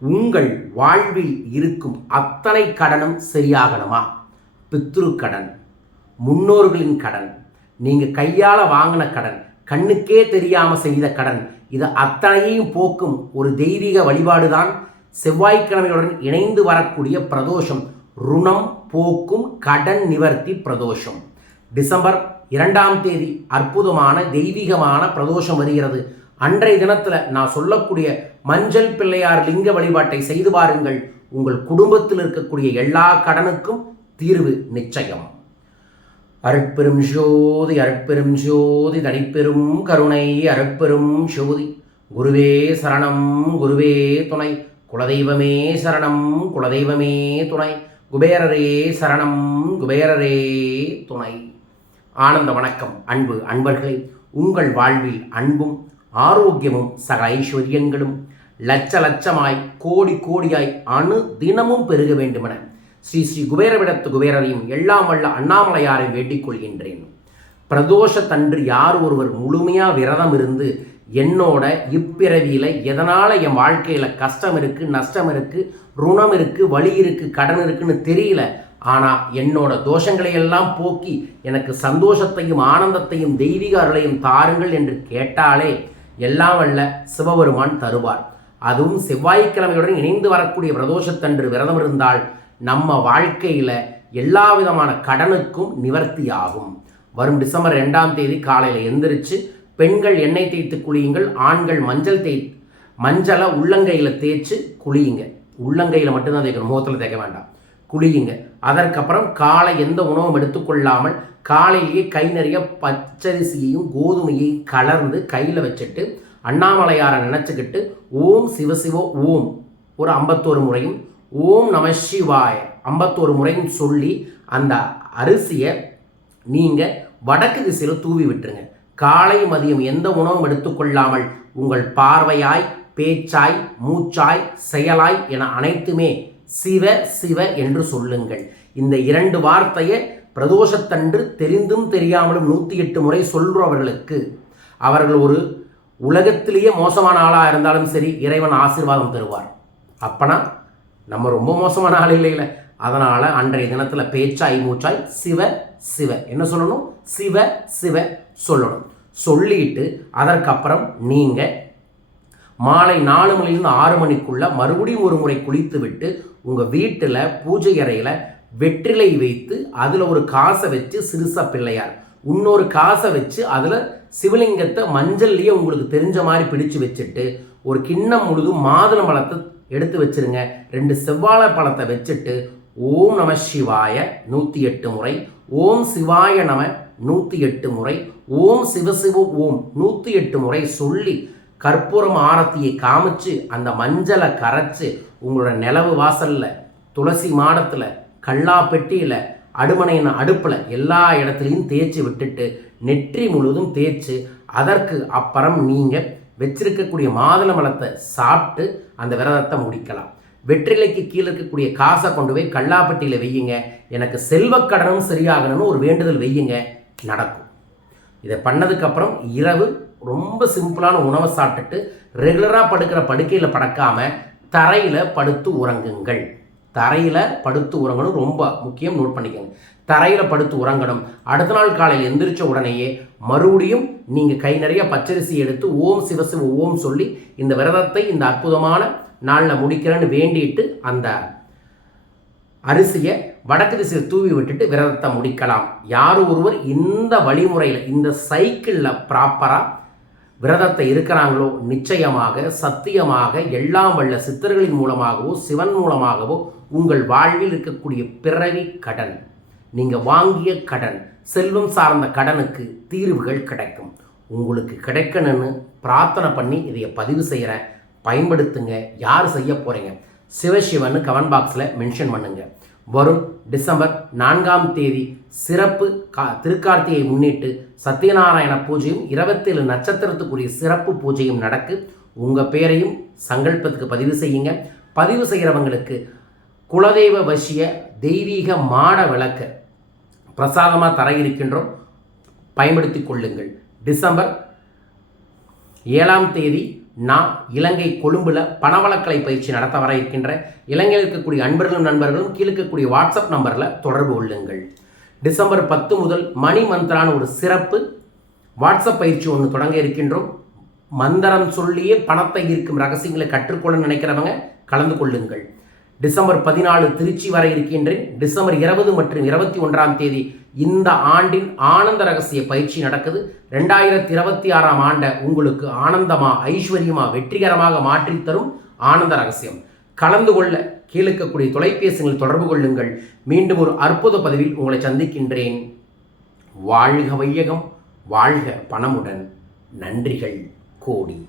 உங்கள் வாழ்வில் இருக்கும் அத்தனை கடனும் சரியாகணுமா? பித்ரு கடன் முன்னோர்களின் கடன் நீங்கள் கையால் வாங்கின கடன் கண்ணுக்கே தெரியாமல் செய்த கடன் இது அத்தனையையும் போக்கும் ஒரு தெய்வீக வழிபாடுதான். செவ்வாய்க்கிழமையுடன் இணைந்து வரக்கூடிய பிரதோஷம் ருணம் போக்கும் கடன் நிவர்த்தி பிரதோஷம். டிசம்பர் இரண்டாம் தேதி அற்புதமான தெய்வீகமான பிரதோஷம் வருகிறது. அன்றைய தினத்தில் நான் சொல்லக்கூடிய மஞ்சள் பிள்ளையார் லிங்க வழிபாட்டை செய்து பாருங்கள் உங்கள் குடும்பத்தில் இருக்கக்கூடிய எல்லா கடனுக்கும் தீர்வு நிச்சயம். அருட்பெரும் ஜோதி அருட்பெரும் ஜோதி தனிப்பெரும் கருணை அருட்பெரும் ஜோதி. குருவே சரணம் குருவே துணை. குலதெய்வமே சரணம் குலதெய்வமே துணை. குபேரரே சரணம் குபேரரே துணை. ஆனந்த வணக்கம் அன்பு அன்பர்களே. உங்கள் வாழ்வில் அன்பும் ஆரோக்கியமும் சக ஐஸ்வர்யங்களும் லட்ச லட்சமாய் கோடி கோடியாய் அணு தினமும் பெருக வேண்டுமென ஸ்ரீ ஸ்ரீ குபேரவிடத்து குபேரரையும் எல்லாம் வல்ல அண்ணாமலையாரை வேண்டிக் கொள்கின்றேன். பிரதோஷத்தன்று யார் ஒருவர் முழுமையாக விரதம் இருந்து என்னோட இப்பிறவியில் எதனால் என் வாழ்க்கையில் கஷ்டம் இருக்குது நஷ்டம் இருக்குது ருணம் இருக்குது வழி இருக்குது கடன் இருக்குன்னு தெரியல. ஆனால் என்னோட தோஷங்களை எல்லாம் போக்கி எனக்கு சந்தோஷத்தையும் ஆனந்தத்தையும் தெய்வீக அருளையும் தாருங்கள் என்று கேட்டாலே எல்லாம் வல்ல சிவபெருமான் தருவார். அதுவும் செவ்வாய்க்கிழமையுடன் இணைந்து வரக்கூடிய பிரதோஷத்தன்று விரதம் இருந்தால் நம்ம வாழ்க்கையில் எல்லா விதமான கடனுக்கும் நிவர்த்தி ஆகும் வரும் டிசம்பர் ரெண்டாம் தேதி காலையில் எந்திரிச்சு பெண்கள் எண்ணெய் தேய்த்து குளியுங்கள் ஆண்கள் மஞ்சள் தேய் மஞ்சளை உள்ளங்கையில் தேய்ச்சி குளியுங்க. உள்ளங்கையில் மட்டும்தான் தேய்க்கணும் முகத்தில் தேய்க்க வேண்டாம். குளியுங்க. அதற்கப்புறம் காலை எந்த உணவும் எடுத்துக்கொள்ளாமல் காலையிலேயே கை நிறைய பச்சரிசியையும் கோதுமையையும் கலர்ந்து கையில் வச்சுட்டு அண்ணாமலையாரை நினச்சிக்கிட்டு ஓம் சிவசிவோ ஓம் ஒரு ஐம்பத்தோரு முறையும் ஓம் நம சிவாய் ஐம்பத்தோரு முறையும் சொல்லி அந்த அரிசியை நீங்கள் வடக்கு திசையில் தூவி விட்டுருங்க. காலை மதியம் எந்த உணவும் எடுத்துக்கொள்ளாமல் உங்கள் பார்வையாய் பேச்சாய் மூச்சாய் செயலாய் என அனைத்துமே சிவ சிவ என்று சொல்லுங்கள். இந்த இரண்டு வார்த்தையை பிரதோஷத்தன்று தெரிந்தும் தெரியாமலும் நூற்றி எட்டு முறை சொல்கிறவர்களுக்கு அவர்கள் ஒரு உலகத்திலேயே மோசமான ஆளாக இருந்தாலும் சரி இறைவன் ஆசீர்வாதம் தருவார். அப்பனா நம்ம ரொம்ப மோசமான ஆள் இல்லைல்ல அதனால் அன்றைய தினத்தில் பேச்சாய் மூச்சாய் சிவ சிவ. என்ன சொல்லணும்? சிவ சிவ சொல்லணும். சொல்லிட்டு அதற்கப்புறம் நீங்கள் மாலை நாலு மணிலிருந்து ஆறு மணிக்குள்ள மறுபடியும் ஒரு முறை குளித்து விட்டு உங்கள் வீட்டில் பூஜை அறையில் வெற்றிலை வைத்து அதில் ஒரு காசை வச்சு சிறுசா பிள்ளையார். இன்னொரு காசை வச்சு அதில் சிவலிங்கத்தை மஞ்சள்லேயே உங்களுக்கு தெரிஞ்ச மாதிரி பிடிச்சு வச்சுட்டு ஒரு கிண்ணம் முழுதும் மாதுளம் பழத்தை எடுத்து வச்சிருங்க. ரெண்டு செவ்வாழை பழத்தை வச்சுட்டு ஓம் நம சிவாய நூற்றி எட்டு முறை ஓம் சிவாய நம நூற்றி எட்டு முறை ஓம் சிவசிவ ஓம் நூற்றி எட்டு முறை சொல்லி கற்பூரம் ஆரத்தியை காமிச்சு அந்த மஞ்சளை கரைச்சி உங்களோட நிலவு வாசலில் துளசி மாடத்தில் கல்லா பெட்டியில் அடுமனையின் அடுப்பில் எல்லா இடத்துலையும் தேய்ச்சி விட்டுட்டு நெற்றி முழுவதும் தேய்ச்சி அதற்கு அப்புறம் நீங்கள் வச்சிருக்கக்கூடிய மாதுளை மலத்தை சாப்பிட்டு அந்த விரதத்தை முடிக்கலாம். வெற்றிலைக்கு கீழே இருக்கக்கூடிய காசை கொண்டு போய் கல்லாப்பட்டியில் வையுங்க. எனக்கு செல்வக்கடனும் சரியாகணும்னு ஒரு வேண்டுதல் வையுங்க. நடக்கும். இதை பண்ணதுக்கப்புறம் இரவு ரொம்ப சிம்பிளான உணவை சாப்பிட்டுட்டு ரெகுலராக படுக்கிற படுக்கையில் படக்காமல் தரையில் படுத்து உறங்குங்கள். தரையில் படுத்து உறங்கணும் ரொம்ப முக்கியம் நோட் பண்ணிக்கோங்க. தரையில் படுத்து உறங்கணும். அடுத்த நாள் காலையில் எந்திரிச்ச உடனேயே மறுபடியும் நீங்கள் கை நிறைய பச்சரிசி எடுத்து ஓம் சிவசிவ ஓம் சொல்லி இந்த விரதத்தை இந்த அற்புதமான நாளில் முடிக்கிறேன்னு வேண்டிட்டு அந்த அரிசியை வடக்கு திசையில் தூவி விட்டுட்டு விரதத்தை முடிக்கலாம். யார் ஒருவர் இந்த வழிமுறையில் இந்த சைக்கிளில் ப்ராப்பராக விரதத்தை இருக்கிறாங்களோ நிச்சயமாக சத்தியமாக எல்லாம் வல்ல சித்தர்களின் மூலமாகவோ சிவன் மூலமாகவோ உங்கள் வாழ்வில் இருக்கக்கூடிய பிறவி கடன். நீங்கள் வாங்கிய கடன் செல்வம் சார்ந்த கடனுக்கு தீர்வுகள் கிடைக்கும். உங்களுக்கு கிடைக்கணும்னு பிரார்த்தனை பண்ணி இதை பதிவு செய்கிறேன் பயன்படுத்துங்க யார் செய்ய போகிறீங்க சிவசிவன்னு கமெண்ட் பாக்ஸில் மென்ஷன் பண்ணுங்கள் வரும் டிசம்பர் நான்காம் தேதி சிறப்பு கா திருக்கார்த்தியை முன்னிட்டு சத்யநாராயண பூஜையும் இருபத்தேழு நட்சத்திரத்துக்குரிய சிறப்பு பூஜையும் நடக்கு. உங்கள் பேரையும் சங்கல்பத்துக்கு பதிவு செய்யுங்க. பதிவு செய்கிறவங்களுக்கு குலதெய்வ வசிய தெய்வீக மாட விளக்க பிரசாதமாக தர இருக்கின்றோம். பயன்படுத்தி கொள்ளுங்கள். டிசம்பர் ஏழாம் தேதி நான் இலங்கை கொழும்புல பணவளக்கலை பயிற்சி நடத்த வர இருக்கின்ற இலங்கையில் இருக்கக்கூடிய அன்பர்களும் நண்பர்களும் கீழே இருக்கக்கூடிய வாட்ஸ்அப் நம்பரில் தொடர்பு கொள்ளுங்கள். டிசம்பர் பத்து முதல் மணி மந்திரான ஒரு சிறப்பு. வாட்ஸ்அப் பயிற்சி ஒன்று தொடங்க இருக்கின்றோம். மந்திரம் சொல்லியே பணத்தை ஈர்க்கும் ரகசியங்களை கற்றுக்கொள்ள நினைக்கிறவங்க கலந்து கொள்ளுங்கள். டிசம்பர் பதினாலு திருச்சி வர இருக்கின்றேன். டிசம்பர் இருபது மற்றும் இருபத்தி ஒன்றாம் தேதி இந்த ஆண்டின் ஆனந்த ரகசிய பயிற்சி நடக்குது. ரெண்டாயிரத்தி இருபத்தி ஆறாம் ஆண்டை உங்களுக்கு ஆனந்தமா ஐஸ்வர்யமா வெற்றிகரமாக மாற்றித்தரும் ஆனந்த ரகசியம். கலந்து கொள்ள கீழக்கக்கூடிய தொலைபேசிகளில் தொடர்பு கொள்ளுங்கள். மீண்டும் ஒரு அற்புத பதிவில் உங்களை சந்திக்கின்றேன். வாழ்க வையகம் வாழ்க பணமுடன். நன்றிகள் கோடி.